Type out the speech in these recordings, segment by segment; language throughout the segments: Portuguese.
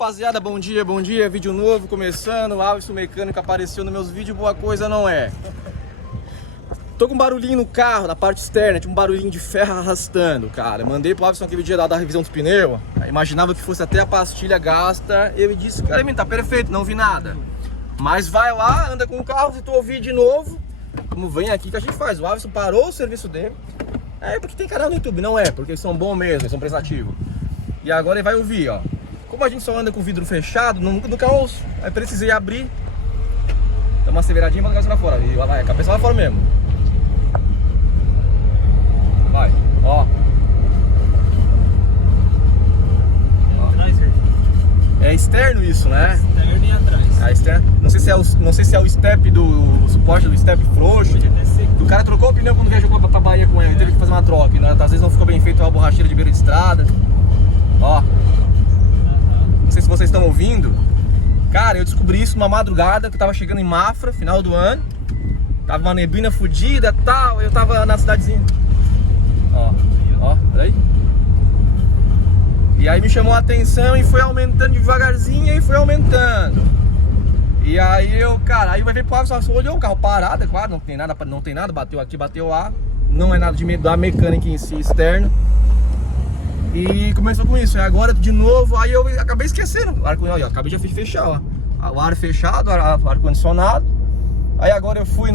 Rapaziada, bom dia, vídeo novo começando, o Alisson Mecânico apareceu nos meus vídeos, boa coisa não é. Tô com um barulhinho no carro, na parte externa, tinha um barulhinho de ferro arrastando, cara. Mandei pro Alisson aquele dia da revisão dos pneus, imaginava que fosse até a pastilha gasta, ele disse, cara, tá perfeito, não vi nada. Mas vai lá, anda com o carro, se tu ouvir de novo, como vem aqui que a gente faz, o Alisson parou o serviço dele. É porque tem canal no YouTube, não é, porque eles são bons mesmo, eles são prestativos. E agora ele vai ouvir, ó. Como a gente só anda com o vidro fechado, nunca ouço. Aí precisei abrir. Dá uma aceleradinha pra cabeça lá fora. E vai, a cabeça lá fora mesmo. Vai, ó. É externo isso, né? Externo e atrás. É externo. Não sei se é o step do suporte do step frouxo. O cara trocou o pneu quando viajou pra Bahia com ele. Teve que fazer uma troca. E, às vezes não ficou bem feito a borracheira de beira de estrada. Ó. Não sei se vocês estão ouvindo. Cara, eu descobri isso numa madrugada que eu tava chegando em Mafra, final do ano. Tava uma neblina fodida e tal. Eu tava na cidadezinha. Ó, olha aí. E aí me chamou a atenção e foi aumentando devagarzinho e foi aumentando. E aí cara, aí vai ver pro lado, só olhou o carro parado, é claro, não tem nada, bateu aqui, bateu lá. Não é nada de medo da mecânica em si, externo. E começou com isso, e agora de novo, aí eu acabei esquecendo. Acabei de fechar, ó. O ar fechado, o ar-condicionado. Aí agora eu fui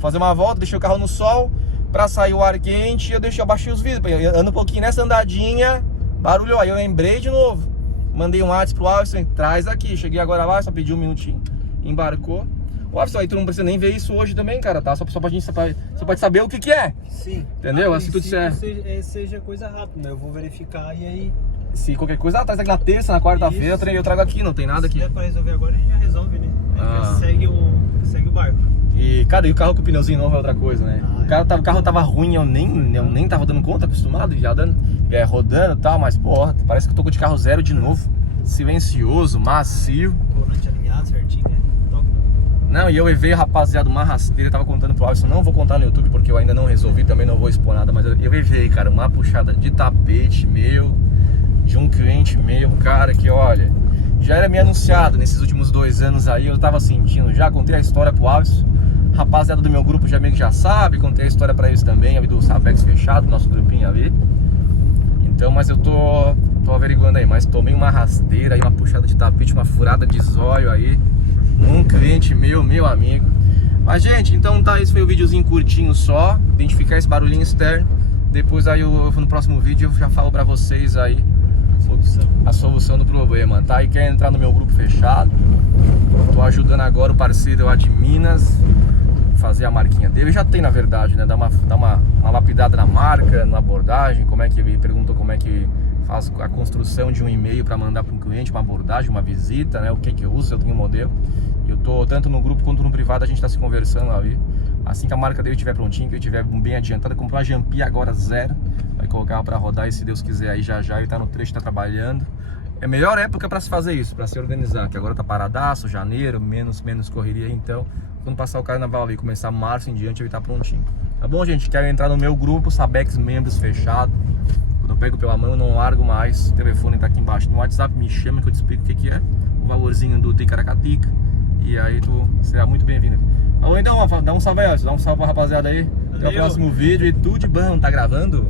fazer uma volta, deixei o carro no sol pra sair o ar quente e eu abaixei os vidros. Eu ando um pouquinho nessa andadinha, barulhou, aí eu lembrei de novo. Mandei um WhatsApp pro Alisson, traz aqui. Cheguei agora lá, só pedi um minutinho, embarcou. O Alisson, aí tu não precisa nem ver isso hoje também, cara, tá? Só pra saber o que é. Sim. Entendeu? Assim tu disser. Seja coisa rápida, eu vou verificar e aí... Se qualquer coisa, traz aqui na terça, na quarta-feira, eu trago aqui, não tem nada aqui. Se der pra resolver agora, a gente já resolve, né? A gente já segue o barco. E, cara, e o carro com o pneuzinho novo é outra coisa, né? O carro tava ruim, eu nem tava dando conta, acostumado, já rodando e tal, mas, porra, parece que eu tô de carro zero de novo. Silencioso, macio. Volante alinhado certinho, né? Não, e eu levei, rapaziada, uma rasteira, eu tava contando pro Alisson, não vou contar no YouTube porque eu ainda não resolvi, também não vou expor nada, mas eu levei, cara, uma puxada de tapete meu, de um cliente meu, cara, que olha, já era me anunciado nesses últimos 2 anos aí, eu tava sentindo, já contei a história pro Alisson, rapaziada do meu grupo já meio que já sabe, contei a história pra eles também, ali do Sabex fechado, nosso grupinho ali. Então, mas eu tô averiguando aí, mas tomei uma rasteira aí, uma puxada de tapete, uma furada de zóio aí, um cliente meu amigo. Mas, gente, então tá, esse foi o videozinho curtinho só, identificar esse barulhinho externo. Depois aí no próximo vídeo eu já falo pra vocês aí a solução do problema, tá? E quer entrar no meu grupo fechado, tô ajudando agora o parceiro lá de Minas fazer a marquinha dele, já tem na verdade, né? Dar uma lapidada na marca, na abordagem, como é que ele perguntou como é que faz a construção de um e-mail para mandar para um cliente, uma abordagem, uma visita, né? O que eu uso, se eu tenho um modelo. Eu tô tanto no grupo quanto no privado, a gente tá se conversando ali. Assim que a marca dele estiver prontinha, que ele estiver bem adiantado, comprou uma Jampi agora zero, vai colocar para rodar e se Deus quiser aí já ele tá no trecho, tá trabalhando. É a melhor época para se fazer isso, para se organizar, que agora tá paradaço, janeiro, menos correria, então quando passar o carnaval ali, começar março em diante, ele tá prontinho. Tá bom, gente? Quero entrar no meu grupo, Sabex Membros fechado. Quando eu pego pela mão, eu não largo mais. O telefone tá aqui embaixo no WhatsApp, me chama que eu te explico o que é. O valorzinho do Ticaracatica. E aí tu será muito bem-vindo. Então, dá um salve aí, dá um salve pra rapaziada aí. Até o próximo vídeo e tudo de bom. Tá gravando?